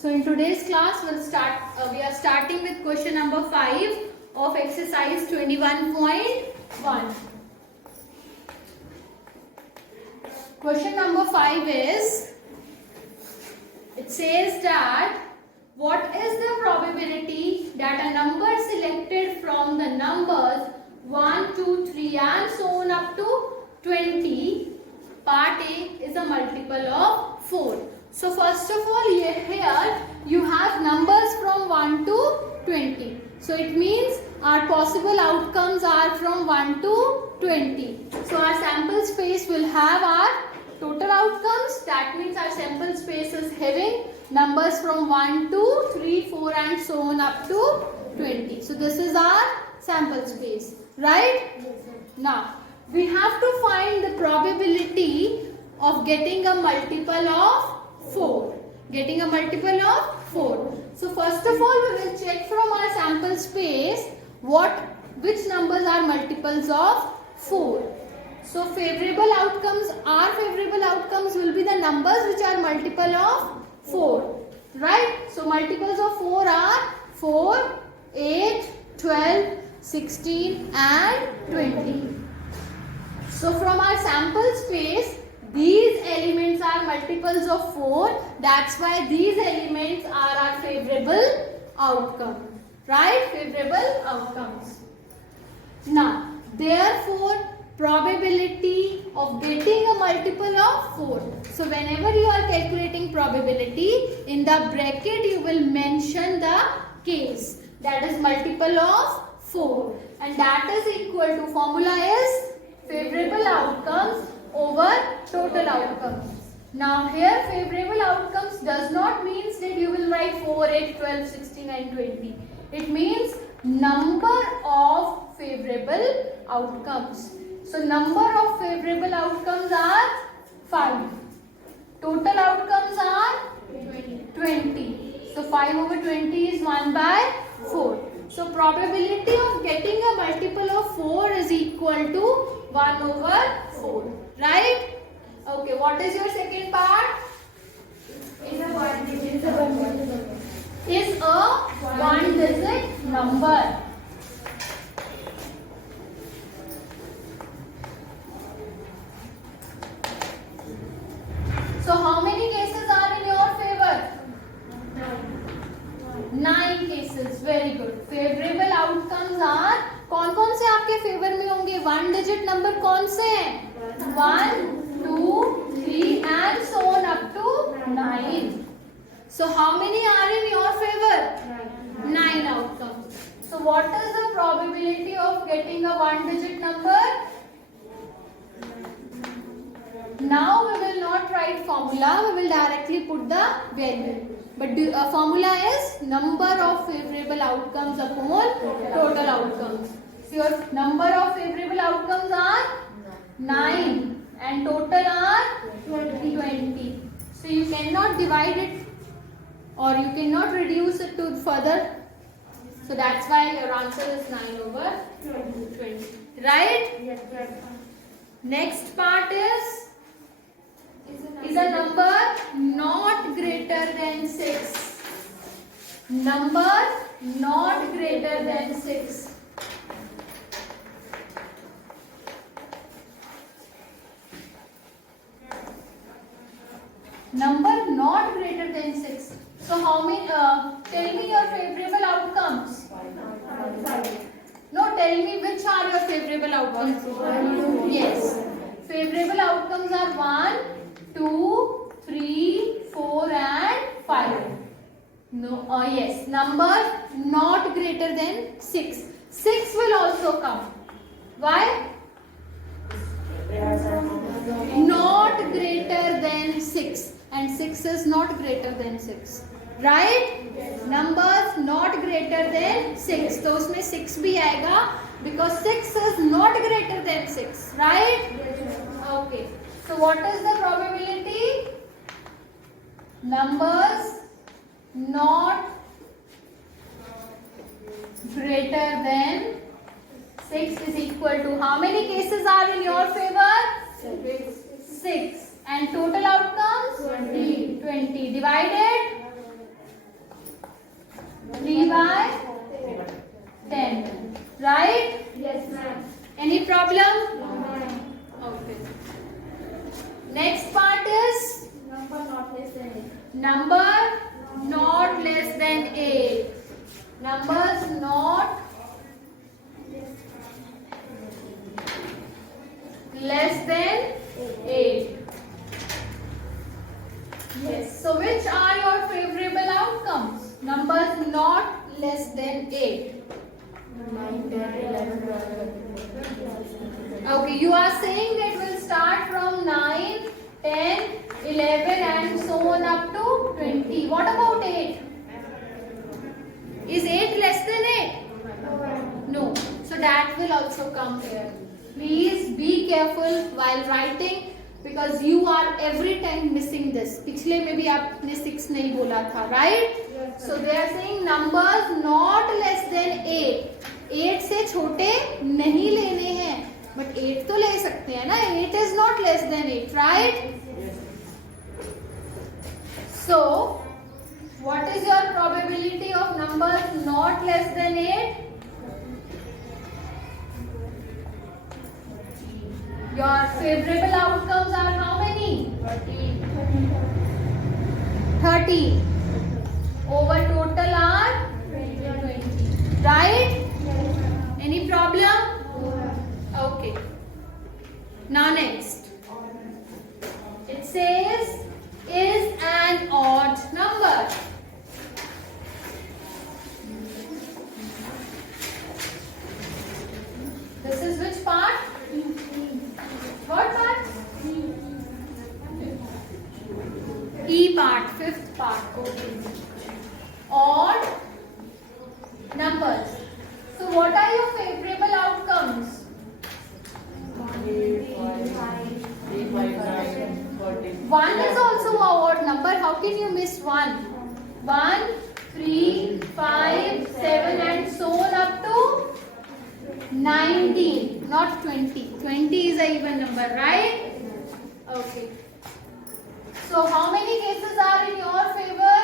So in today's class we are starting with question number 5 of exercise 21.1. Question number 5 is, it says that what is the probability that a number selected from the numbers 1, 2, 3 and so on up to 20, part A, is a multiple of 4. So first of all, here you have numbers from 1 to 20. So it means our possible outcomes are from 1 to 20. So our sample space will have our total outcomes. That means our sample space is having numbers from 1, 2, 3, 4 and so on up to 20. So this is our sample space, right? Now we have to find the probability of getting a multiple of 4. Getting a multiple of 4. So first of all, we will check from our sample space which numbers are multiples of 4. So our favorable outcomes will be the numbers which are multiple of 4. Right? So multiples of 4 are 4, 8, 12, 16 and 20. So from our sample space, these elements are multiples of 4. That's why these elements are our favorable outcome. Right? Favorable outcomes. Now, therefore, probability of getting a multiple of 4. So, whenever you are calculating probability, in the bracket you will mention the case. That is multiple of 4. And that is equal to, formula is favorable outcomes over total outcomes. Now here favorable outcomes does not mean that you will write 4, 8, 12, 16 and 20. It means number of favorable outcomes. So number of favorable outcomes are 5. Total outcomes are 20. So 5 over 20 is 1 by 4. So probability of getting a multiple of 4 is equal to 1 over 4. Right? Okay, what is your second part? Is a one digit number. So how many cases are in your favor? 9 cases. Very good. Favorable outcomes are, कौन-कौन से आपके favour में होंगे? 1 digit number कौन से हैं? 1, 2, 3 and so on up to 9. So how many are in your favor? 9 outcomes. So what is the probability of getting a 1 digit number? Now we will not write formula, we will directly put the value. But formula is number of favorable outcomes upon total outcomes. So your number of favorable outcomes are 9 and total are 20. So you cannot divide it or you cannot reduce it to further. So that's why your answer is 9 over 20. Right? Yes, right. Next part is a number not greater than 6. Number not greater than 6. Number not greater than 6. So how many, tell me your favorable outcomes. 5. No, tell me which are your favorable outcomes. 1, 2. Yes. Favorable outcomes are 1, 2, 3, 4 and 5. No, yes. Number not greater than 6. 6 will also come. Why? Not greater than 6. And 6 is not greater than 6. Right? Numbers not greater than 6. तो उसमें 6 भी आएगा because 6 is not greater than 6. Right? Okay. So what is the probability? Numbers not greater than 6 is equal to, how many cases are in your favor? 6. And total outcomes? 20. 20. Divided? problem? Okay. Next part is Number not less than 8. number not less than 8. Numbers not less than 8. Yes. So which are your favorable outcomes? Numbers not less than 8. 9, 10, 11, 12. Okay, you are saying it will start from 9, 10, 11 and so on up to 20. What about 8? Is 8 less than 8? No. So that will also come here. Please be careful while writing because you are every time missing this. पिछले में भी आपने 6 नहीं बोला था, right? Yes, So they are saying numbers not less than 8. 8 से छोटे नहीं लेने हैं. But 8 तो ले सकते हैं ना. 8 is not less than 8, right? So, what is your probability of numbers not less than 8? Your favorable outcomes are how many? 30. Over total are 20. Right? Any problem? Okay. Now next. It says is an odd number. This is which part? What part? E part, fifth part. Okay. Odd numbers. So what are your favorable outcomes? 1 is also a odd number. How can you miss 1? 1, 3, 5, 7 and so on up to 19. Not 20. 20 is an even number, right? Okay. So how many cases are in your favor?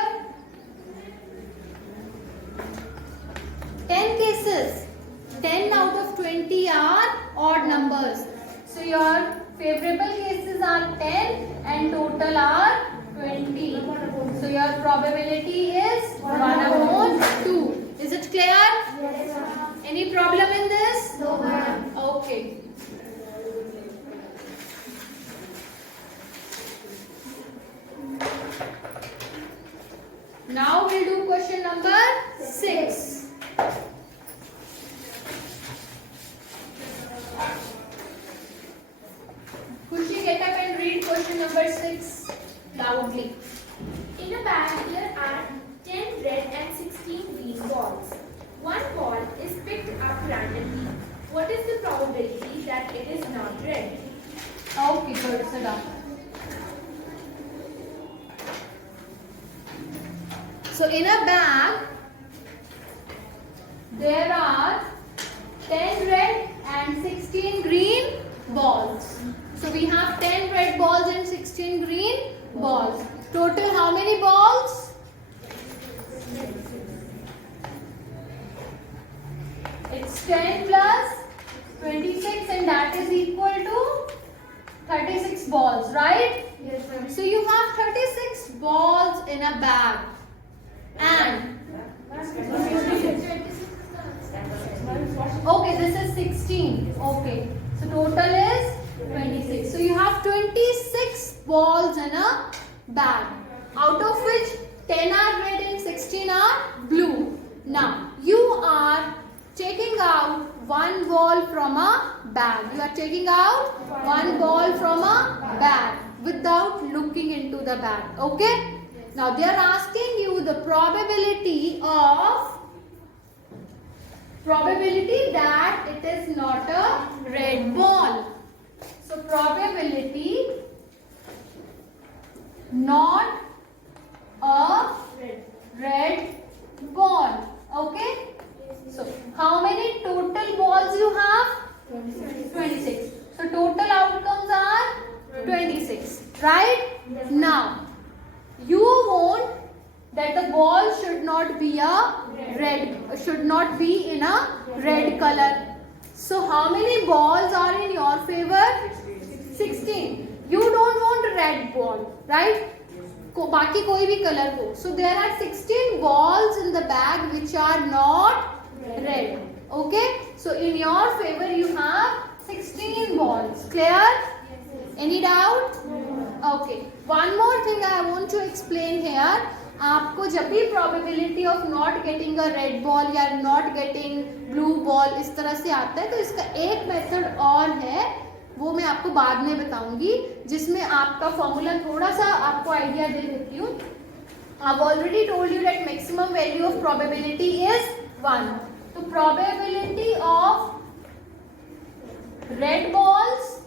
10 cases. 10 out of 20 are odd numbers. So your favorable cases are 10 and total are 20. So your probability is 1 upon 2. Is it clear? Yes, ma'am. Any problem in this? No, ma'am. Okay. Now we'll do question number 6. Khushi, get up and read question number 6 loudly. In a bag there are 10 red and 16 green balls. One ball is picked up randomly. What is the probability that it is not red? Okay, good. Sit down. So in a bag, there are 10 red and 16 green balls. So we have 10 red balls and 16 green balls. Total how many balls? It's 10 plus 26 and that is equal to 36 balls, right? Yes, ma'am. So you have 36 balls in a bag and okay, this is 16. Okay, so total is 26. So you have 26 balls in a bag, out of which 10 are red and 16 are blue. Now you are taking out one ball from a bag. You are taking out one ball from a bag without looking into the bag. Okay? Now they are asking you the probability that it is not a red ball. So probability not a red ball. Okay? So how many total balls you have? 26. So total outcomes are 26. Right? Now you want that the ball should not be a red, should not be in a red color. So how many balls are in your favor? 16. You don't want red ball, right? बाकी कोई भी colour हो. So there are 16 balls in the bag which are not red. Okay? So in your favor you have 16 balls. Clear? Any doubt? Okay. One more thing I want to explain here. आपको जब भी probability of not getting a red ball या not getting blue ball इस तरह से आता है, तो इसका एक मेथड और है, वो मैं आपको बाद में बताऊंगी, जिसमें आपका फॉर्मूला थोड़ा सा आपको आइडिया दे देती हूँ. I've already told you that maximum value of probability is 1. तो probability of red balls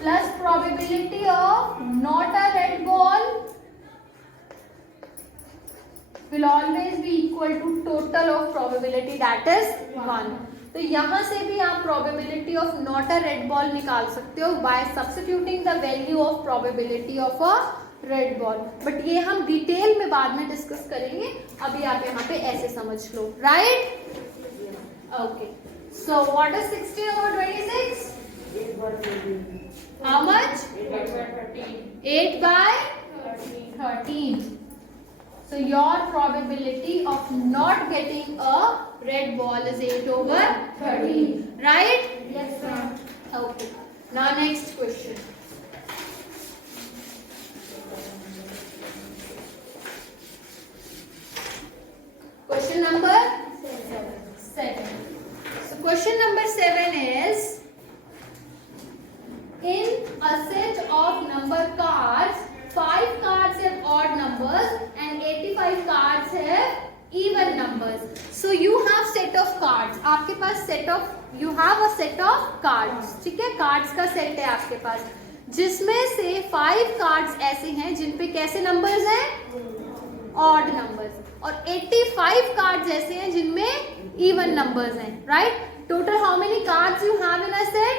plus probability of not a red ball will always be equal to total of probability, that is 1. तो यहाँ से भी आप probability of not a red ball निकाल सकते हो by substituting the value of probability of a red ball. But ये हम डिटेल में बाद में डिस्कस करेंगे, अभी आप यहाँ पे ऐसे समझ लो, right? Okay. So what is 16 over 26? How much? 8 by 13. So your probability of not getting a red ball is 8 over 13. Right? Yes, ma'am. Okay. Now next question. Question number 7. So question number 7 is, in a set of number cards, 5 cards have odd numbers and 85 cards have even numbers. So you have set of cards. आपके पास set of, you have a set of cards. ठीक है, cards का set है आपके पास, जिसमें से 5 cards ऐसे हैं जिन पे कैसे numbers हैं? Odd numbers. और 85 cards ऐसे हैं जिनमें even numbers हैं. Right? Total how many cards you have in a set?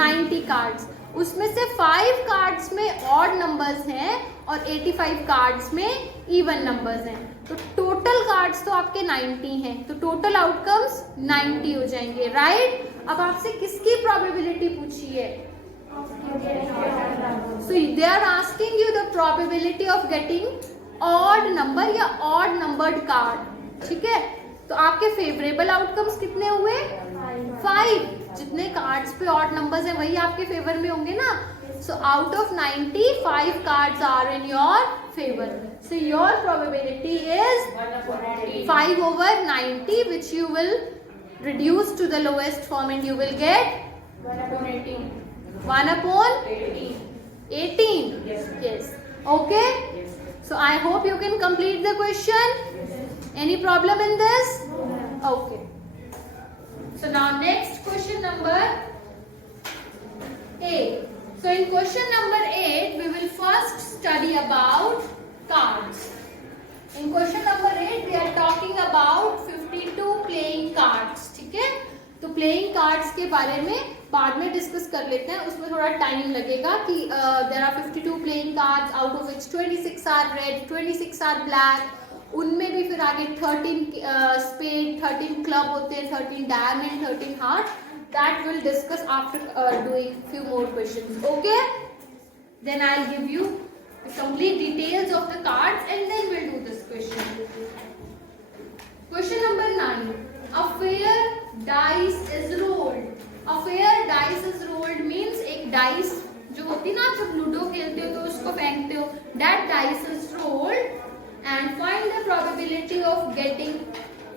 90 cards. उसमें से 5 कार्ड्स में ऑड नंबर्स हैं और 85 कार्ड्स में इवन नंबर्स हैं. तो टोटल कार्ड्स तो आपके 90 हैं, तो टोटल आउटकम्स 90 हो जाएंगे. राइट? अब आपसे किसकी प्रोबेबिलिटी पूछी है? So they are asking you the probability of getting odd number या ऑड नंबर्ड कार्ड. ठीक है, तो आपके फेवरेबल आउटकम्स कितने हुए? 5. जितने कार्ड्स पे ऑड नंबर्स हैं वही आपके फेवर में होंगे ना. So out of 90, 5 cards are in your favour. So your probability is 5 over 90, which you will reduce to the lowest form and you will get 1 upon 18. Yes. Okay. So I hope you can complete the question. Any problem in this? Okay. So now next question number 8. So in question number 8 we will first study about cards. In question number 8 we are talking about 52 playing cards. ठीक है, तो playing cards के बारे में बाद में discuss कर लेते हैं, उसमें थोड़ा टाइम लगेगा कि there are 52 playing cards out of which 26 are red, 26 are black. उनमें भी फिर आगे 13 स्पेड, 13 क्लब होते हैं, 13 diamond, 13 heart. That will discuss after doing few more questions. Okay, then I will give you the complete details of the cards and then will do this question. Question number 9. A fair dice is rolled. A fair dice is rolled means एक dice जो होती है ना, आप जब ludo खेलते हो तो उसको फेंकते हो, that dice is rolled. And find the probability of getting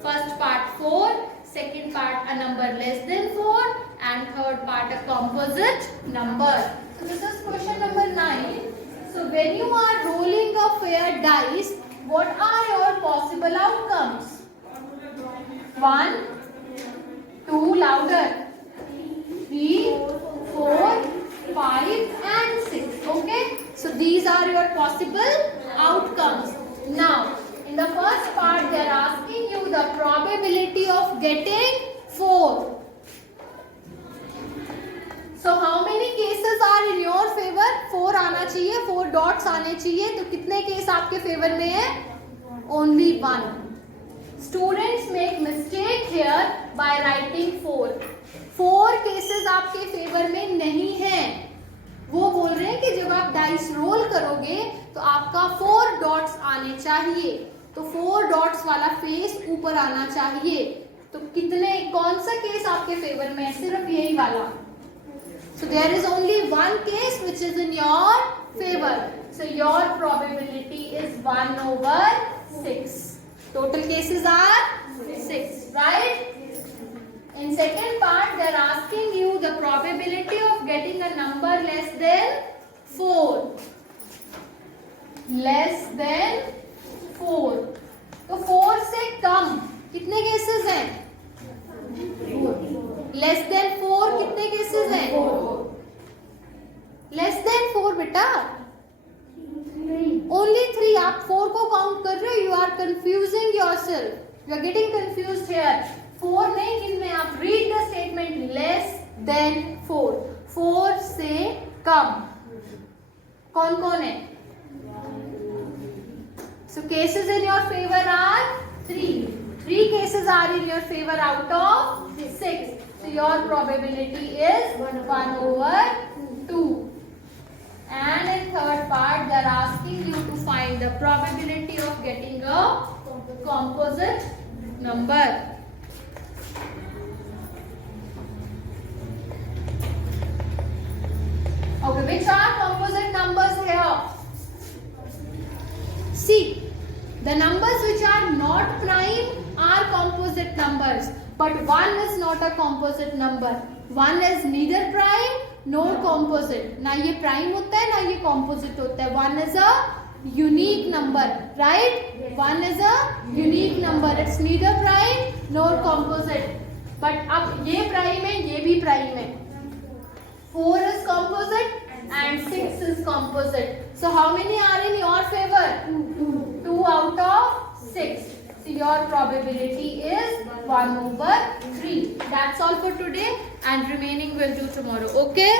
first part 4, second part a number less than 4 and third part a composite number. So this is question number 9. So when you are rolling a fair dice, what are your possible outcomes? 1, 2, louder, 3, 4, 5 and 6. Okay, so these are your possible outcomes. Now, in the first part, they are asking you the probability of getting 4. So, how many cases are in your favor? 4 आना चाहिए, 4 dots आने चाहिए. तो कितने case आपके favour में है? Only 1. Students make mistake here by writing 4. 4 cases आपके फेवर में नहीं है. वो बोल रहे हैं कि जब आप डाइस रोल करोगे तो आपका 4 डॉट्स आने चाहिए. तो 4 डॉट्स वाला फेस ऊपर आना चाहिए. तो कितने, कौन सा केस आपके फेवर में है? सिर्फ यही वाला. So there is only one case which is in your favor. So your probability is 1 over 6. Total cases are 6, right? In second part, they are asking you the probability of getting a number less than 4. Less than 4. तो 4 से कम कितने cases हैं? Less than 4 कितने cases हैं? Less than 4 बेटा, only 3. आप 4 को count कर रहे हो. You are confusing yourself. You are getting confused here. 4 नहीं गिनने. आप read the statement. Less than 4. 4 से कम कौन कौन है? So cases in your favor are 3. 3 cases are in your favor out of 6. So your probability is 1 over 2. And in third part, they are asking you to find the probability of getting a composite number. Okay, which are composite numbers here? See, the numbers which are not prime are composite numbers, but 1 is not a composite number. 1 is neither prime nor composite. ना ये prime होता है ना ये composite होता है. 1 is a unique number, right? 1 is a unique number. It's neither prime nor composite. But अब ये prime है, ये भी prime है. 4 is composite and 6 is composite. So how many are in your favor? 2 out of 6. So your probability is 1 over 3. That's all for today, and remaining we'll do tomorrow. Okay?